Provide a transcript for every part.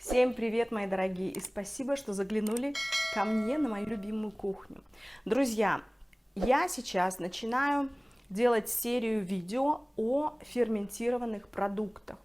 Всем привет, мои дорогие, и спасибо, что заглянули ко мне на мою любимую кухню. Друзья, я сейчас начинаю делать серию видео о ферментированных продуктах.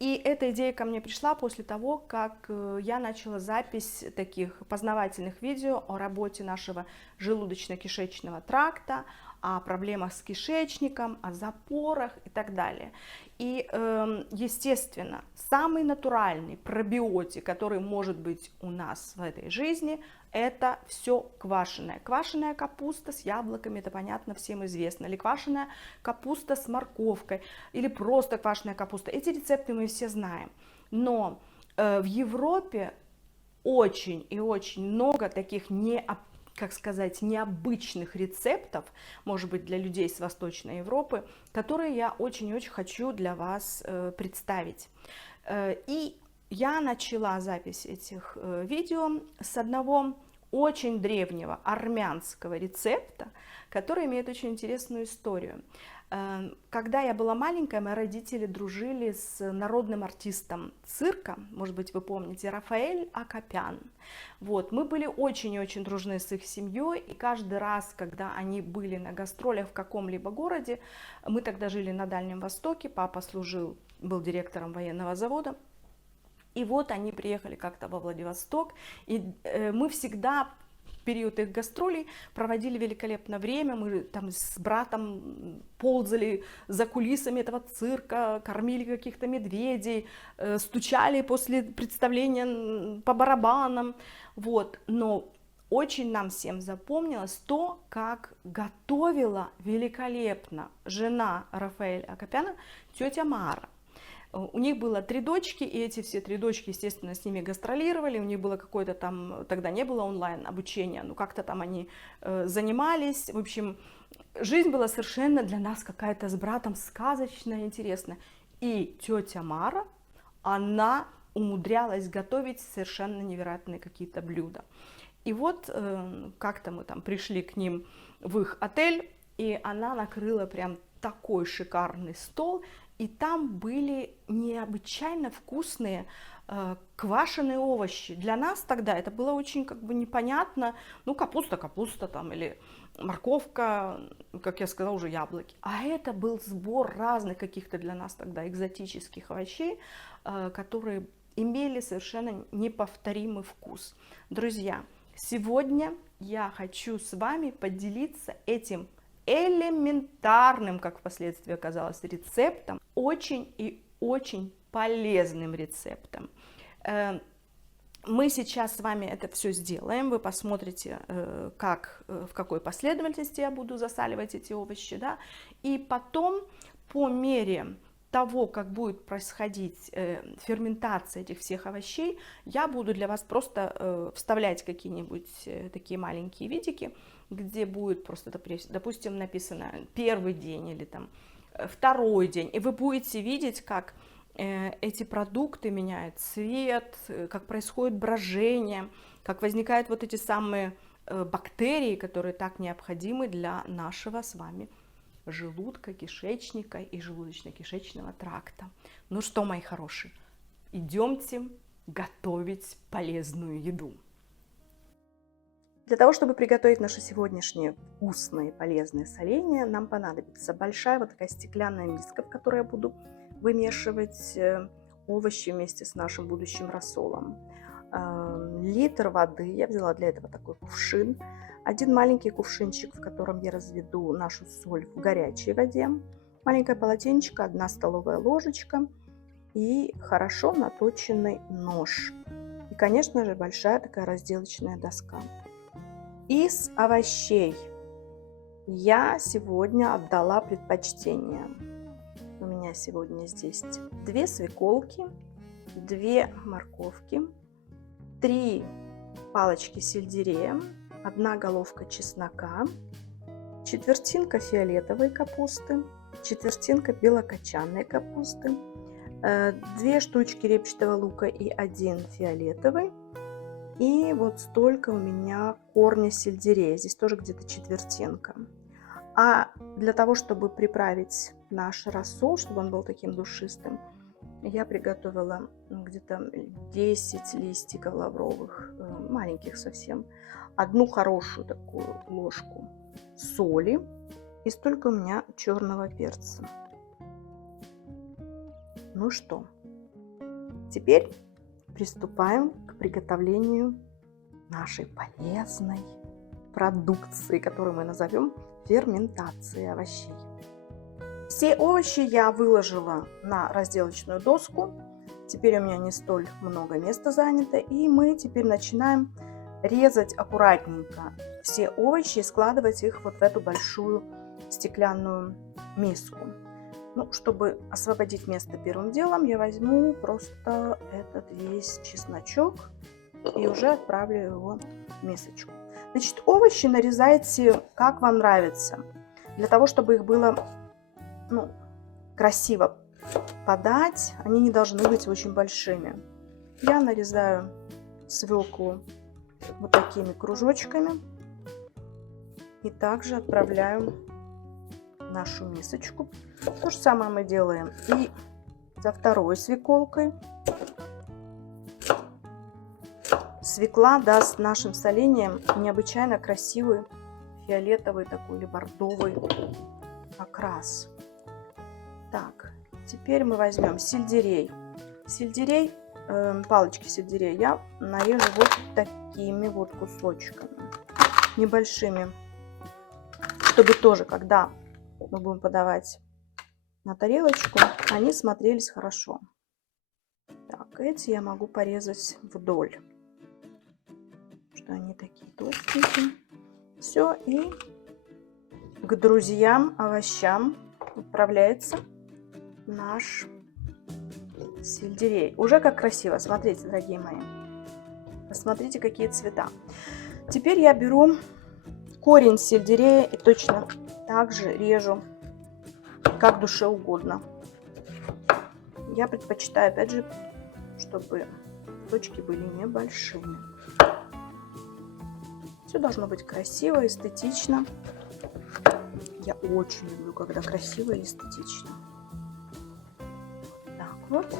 И эта идея ко мне пришла после того, как я начала запись таких познавательных видео о работе нашего желудочно-кишечного тракта, о проблемах с кишечником, о запорах и так далее. И, естественно, самый натуральный пробиотик, который может быть у нас в этой жизни, это все квашеное. Квашеная капуста с яблоками, это понятно, всем известно. Или квашеная капуста с морковкой, или просто квашеная капуста. Эти рецепты мы все знаем. Но в Европе очень и очень много таких необычных рецептов, может быть, для людей с Восточной Европы, которые я очень и очень хочу для вас представить. И я начала запись этих видео с одного очень древнего армянского рецепта, который имеет очень интересную историю. Когда я была маленькая, мои родители дружили с народным артистом цирка, может быть, вы помните, Рафаэль Акопян. Вот, мы были очень и очень дружны с их семьей, и каждый раз, когда они были на гастролях в каком-либо городе, мы тогда жили на Дальнем Востоке, папа был директором военного завода, и вот они приехали как-то во Владивосток, и мы всегда в период их гастролей проводили великолепное время. Мы там с братом ползали за кулисами этого цирка, кормили каких-то медведей, стучали после представления по барабанам. Вот. Но очень нам всем запомнилось то, как готовила великолепно жена Рафаэля Акопяна, тетя Мара. У них было 3 дочки, и эти все 3 дочки, естественно, с ними гастролировали. У них было какое-то там, тогда не было онлайн обучения, но как-то там они занимались. В общем, жизнь была совершенно для нас какая-то с братом сказочная, интересная. И тетя Мара, она умудрялась готовить совершенно невероятные какие-то блюда. И вот как-то мы там пришли к ним в их отель, и она накрыла прям такой шикарный стол, и там были необычайно вкусные квашеные овощи. Для нас тогда это было очень как бы непонятно. Ну, капуста там, или морковка, как я сказала, уже яблоки. А это был сбор разных каких-то для нас тогда экзотических овощей, которые имели совершенно неповторимый вкус. Друзья, сегодня я хочу с вами поделиться этим элементарным, как впоследствии оказалось, рецептом, очень и очень полезным рецептом. Мы сейчас с вами это все сделаем, вы посмотрите, в какой последовательности я буду засаливать эти овощи, да, и потом по мере того, как будет происходить ферментация этих всех овощей, я буду для вас просто вставлять какие-нибудь такие маленькие видики, где будет просто, допустим, написано первый день или там второй день, и вы будете видеть, как эти продукты меняют цвет, как происходит брожение, как возникают вот эти самые бактерии, которые так необходимы для нашего с вами желудка, кишечника и желудочно-кишечного тракта. Ну что, мои хорошие, идемте готовить полезную еду. Для того, чтобы приготовить наши сегодняшние вкусные полезные соленья, нам понадобится большая вот такая стеклянная миска, в которой я буду вымешивать овощи вместе с нашим будущим рассолом. Литр воды, я взяла для этого такой кувшин, 1 маленький кувшинчик, в котором я разведу нашу соль в горячей воде, маленькое полотенчико, 1 столовая ложечка и хорошо наточенный нож. И, конечно же, большая такая разделочная доска. Из овощей я сегодня отдала предпочтение. У меня сегодня здесь 2 свеколки, 2 морковки, 3 палочки сельдерея, 1 головка чеснока, четвертинка фиолетовой капусты, четвертинка белокочанной капусты, 2 штучки репчатого лука и 1 фиолетовый. И вот столько у меня корня сельдерея, здесь тоже где-то четвертинка. А для того, чтобы приправить наш рассол, чтобы он был таким душистым, я приготовила где-то 10 листиков лавровых, маленьких совсем, одну хорошую такую ложку соли и столько у меня черного перца. Ну что, теперь приступаем к приготовлению нашей полезной продукции, которую мы назовем ферментацией овощей. Все овощи я выложила на разделочную доску. Теперь у меня не столь много места занято. И мы теперь начинаем резать аккуратненько все овощи и складывать их вот в эту большую стеклянную миску. Ну, чтобы освободить место первым делом, я возьму просто этот весь чесночок и уже отправлю его в мисочку. Значит, овощи нарезайте как вам нравится, для того, чтобы их было красиво подать. Они не должны быть очень большими. Я нарезаю свеклу вот такими кружочками и также отправляю в нашу мисочку. То же самое мы делаем и со второй свеколкой. Свекла даст нашим соленьям необычайно красивый фиолетовый такой или бордовый окрас. Так, теперь мы возьмем сельдерей. Палочки сельдерея я нарежу вот такими вот кусочками, небольшими, чтобы тоже, когда мы будем подавать на тарелочку, они смотрелись хорошо. Так, эти я могу порезать вдоль, что они такие толстенькие. Все, и к друзьям овощам отправляется наш сельдерей. Уже как красиво, смотрите, дорогие мои. Посмотрите, какие цвета. Теперь я беру корень сельдерея и точно так же режу, как душе угодно. Я предпочитаю, опять же, чтобы точки были небольшими. Все должно быть красиво, эстетично. Я очень люблю, когда красиво и эстетично. Так вот.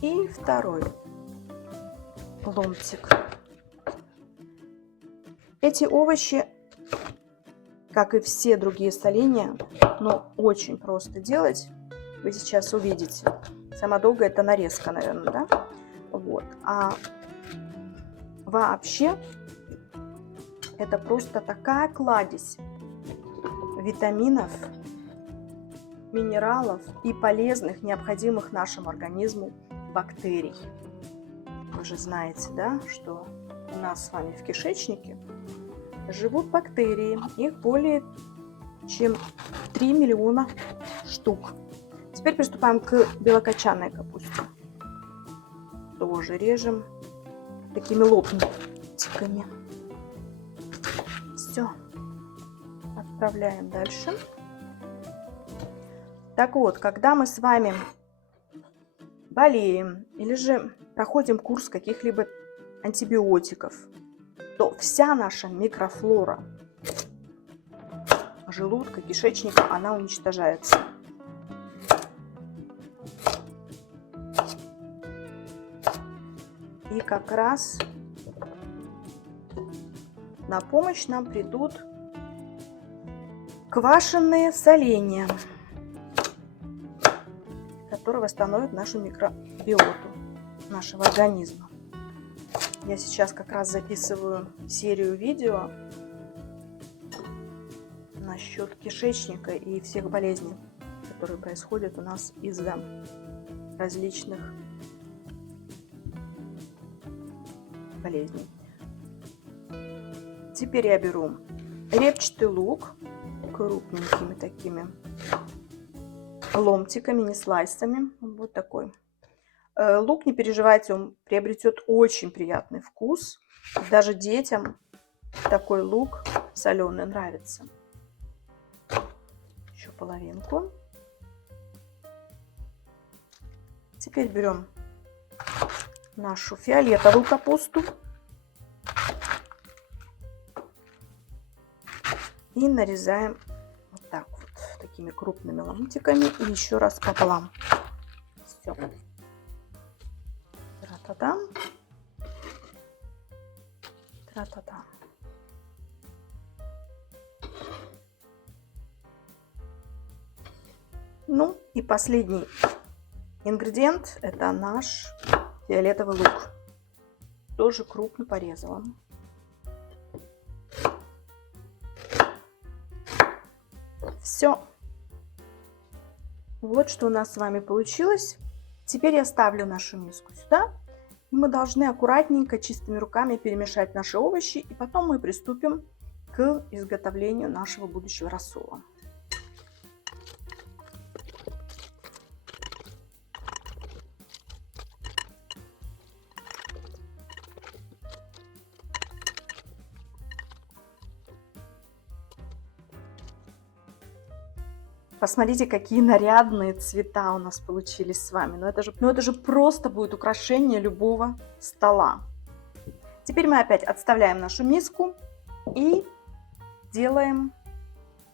И второй ломтик. Эти овощи, как и все другие соленья, но очень просто делать. Вы сейчас увидите. Самое долгое это нарезка, наверное, да? Вот. А вообще это просто такая кладезь витаминов, минералов и полезных, необходимых нашему организму бактерий. Вы же знаете, да, что у нас с вами в кишечнике живут бактерии. Их более чем 3 миллиона штук. Теперь приступаем к белокочанной капусте. Тоже режем такими ломтиками. Все. Отправляем дальше. Так вот, когда мы с вами болеем или же проходим курс каких-либо антибиотиков, то вся наша микрофлора желудка, кишечника, она уничтожается. И как раз на помощь нам придут квашеные соленья, которые восстановят нашу микробиоту нашего организма. Я сейчас как раз записываю серию видео насчет кишечника и всех болезней, которые происходят у нас из-за различных болезней. Теперь я беру репчатый лук крупненькими такими ломтиками, не слайсами. Вот такой. Лук, не переживайте, он приобретет очень приятный вкус. Даже детям такой лук соленый нравится. Еще половинку. Теперь берем нашу фиолетовую капусту и нарезаем вот так вот. такими крупными ломтиками и еще раз пополам. Все. Тра-та-дам. Тра-та-дам. Ну и последний ингредиент – это наш фиолетовый лук. Тоже крупно порезала. Все. Вот что у нас с вами получилось. Теперь я ставлю нашу миску сюда. И мы должны аккуратненько, чистыми руками перемешать наши овощи. И потом мы приступим к изготовлению нашего будущего рассола. Посмотрите, какие нарядные цвета у нас получились с вами. Но это же просто будет украшение любого стола. Теперь мы опять отставляем нашу миску и делаем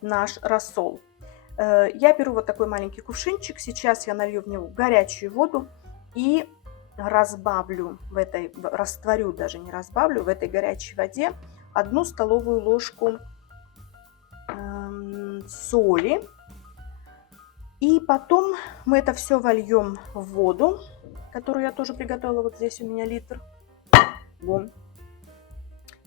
наш рассол. Я беру вот такой маленький кувшинчик. Сейчас я налью в него горячую воду и разбавлю растворю, даже не разбавлю, в этой горячей воде 1 столовую ложку соли. И потом мы это все вольем в воду, которую я тоже приготовила. Вот здесь у меня литр. Вон.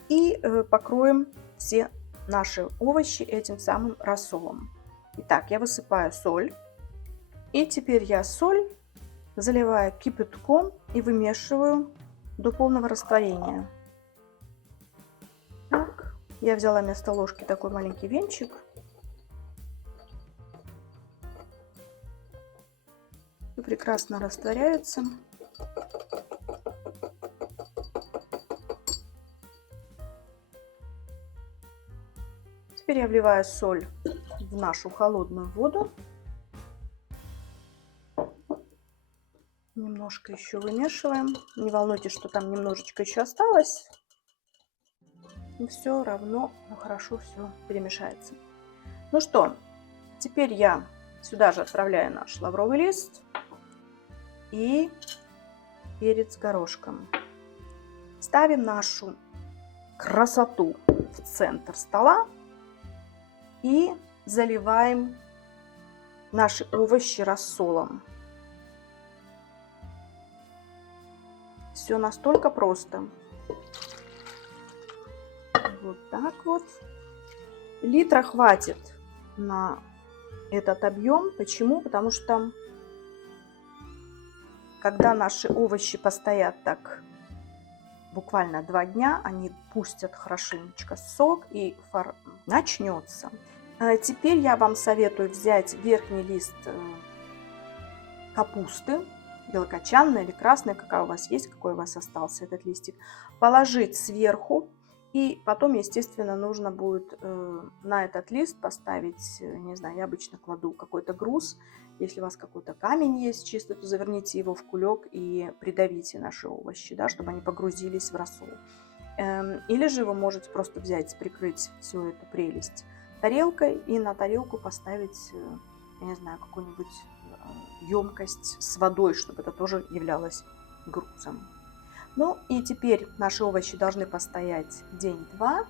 И покроем все наши овощи этим самым рассолом. Итак, я высыпаю соль. И теперь я соль заливаю кипятком и вымешиваю до полного растворения. Так, я взяла вместо ложки такой маленький венчик. Прекрасно растворяется. Теперь я вливаю соль в нашу холодную воду. Немножко еще вымешиваем. Не волнуйтесь, что там немножечко еще осталось. И все равно хорошо все перемешается. Ну что, теперь я сюда же отправляю наш лавровый лист и перец горошком. Ставим нашу красоту в центр стола и заливаем наши овощи рассолом. Все настолько просто. Вот так вот. Литра хватит на этот объем. Почему? Потому что когда наши овощи постоят так буквально 2 дня, они пустят хорошенечко сок и начнется. Теперь я вам советую взять верхний лист капусты, белокочанной или красной, какая у вас есть, какой у вас остался этот листик, положить сверху. И потом, естественно, нужно будет на этот лист поставить, не знаю, я обычно кладу какой-то груз. Если у вас какой-то камень есть чисто, то заверните его в кулек и придавите наши овощи, да, чтобы они погрузились в рассол. Или же вы можете просто взять, прикрыть всю эту прелесть тарелкой и на тарелку поставить, я не знаю, какую-нибудь емкость с водой, чтобы это тоже являлось грузом. Ну и теперь наши овощи должны постоять день-два,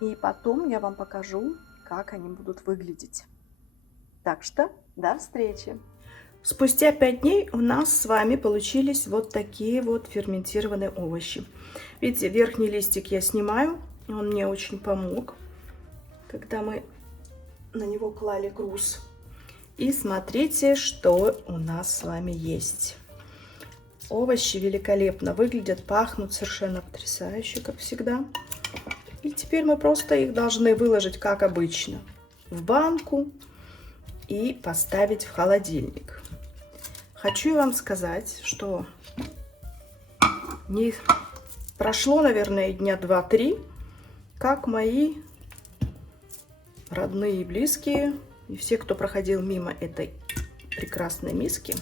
и потом я вам покажу, как они будут выглядеть. Так что до встречи! Спустя 5 дней у нас с вами получились вот такие вот ферментированные овощи. Видите, верхний листик я снимаю, он мне очень помог, когда мы на него клали груз. И смотрите, что у нас с вами есть. Овощи великолепно выглядят, пахнут совершенно потрясающе, как всегда. И теперь мы просто их должны выложить, как обычно, в банку и поставить в холодильник. Хочу вам сказать, что не прошло, наверное, дня 2-3, как мои родные и близкие, и все, кто проходил мимо этой прекрасной миски,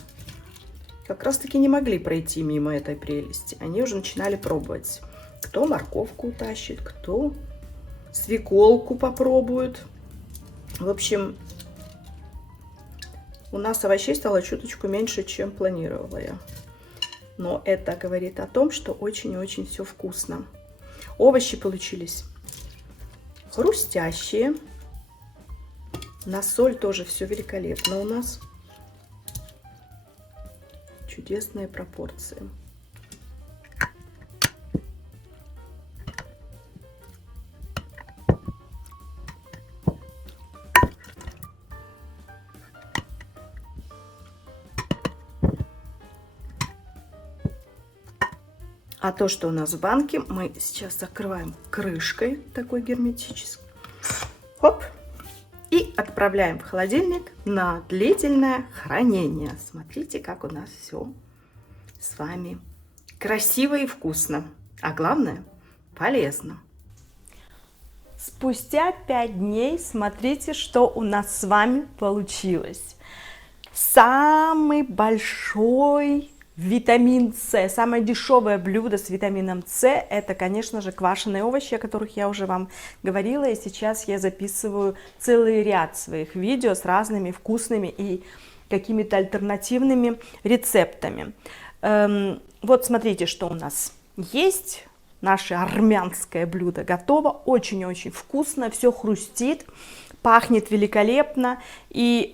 как раз таки не могли пройти мимо этой прелести. Они уже начинали пробовать. Кто морковку утащит, кто свеколку попробует. В общем, У нас овощей стало чуточку меньше, чем планировала я. Но это говорит о том, что очень-очень все вкусно. Овощи получились хрустящие. На соль тоже все великолепно у нас. Чудесные пропорции. А то, что у нас в банке, мы сейчас закрываем крышкой такой герметической. Хоп. И отправляем в холодильник на длительное хранение. Смотрите, как у нас все с вами красиво и вкусно. А главное, полезно. Спустя 5 дней смотрите, что у нас с вами получилось. Самый большой витамин С, самое дешевое блюдо с витамином С, это, конечно же, квашеные овощи, о которых я уже вам говорила, и сейчас я записываю целый ряд своих видео с разными вкусными и какими-то альтернативными рецептами. Вот смотрите, что у нас есть. Наше армянское блюдо готово, очень-очень вкусно, все хрустит, пахнет великолепно. И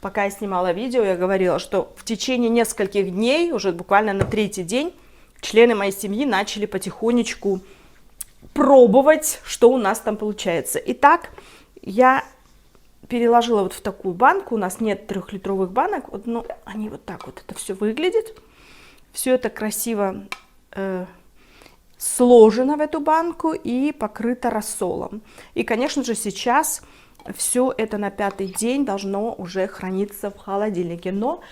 пока я снимала видео, я говорила, что в течение нескольких дней, уже буквально на 3-й день, члены моей семьи начали потихонечку пробовать, что у нас там получается. Итак, я переложила вот в такую банку, у нас нет 3-литровых банок, вот, но они вот так вот это все выглядит. Все это красиво сложено в эту банку и покрыто рассолом. И, конечно же, сейчас все это на 5-й день должно уже храниться в холодильнике. Но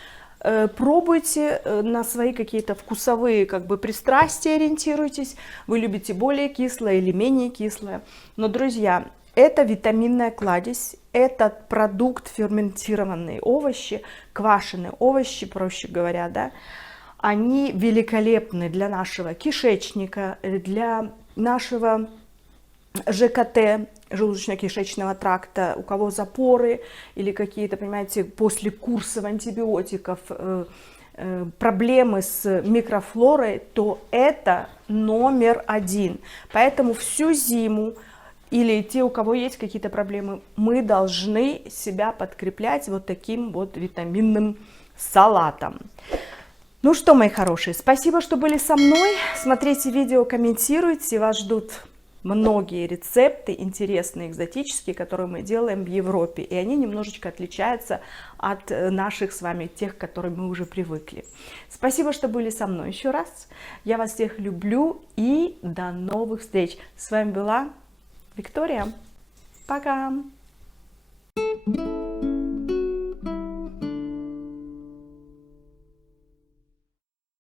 пробуйте на свои какие-то вкусовые пристрастия, ориентируйтесь. Вы любите более кислое или менее кислое. Но, друзья, это витаминная кладезь, это продукт ферментированные овощи, квашеные овощи, проще говоря, да. Они великолепны для нашего кишечника, для нашего ЖКТ, желудочно-кишечного тракта, у кого запоры или какие-то, понимаете, после курсов антибиотиков проблемы с микрофлорой, то это номер 1. Поэтому всю зиму или те, у кого есть какие-то проблемы, мы должны себя подкреплять вот таким вот витаминным салатом. Ну что, мои хорошие, спасибо, что были со мной. Смотрите видео, комментируйте. Вас ждут многие рецепты интересные, экзотические, которые мы делаем в Европе. И они немножечко отличаются от наших с вами, тех, к которым мы уже привыкли. Спасибо, что были со мной еще раз. Я вас всех люблю и до новых встреч. С вами была Виктория. Пока!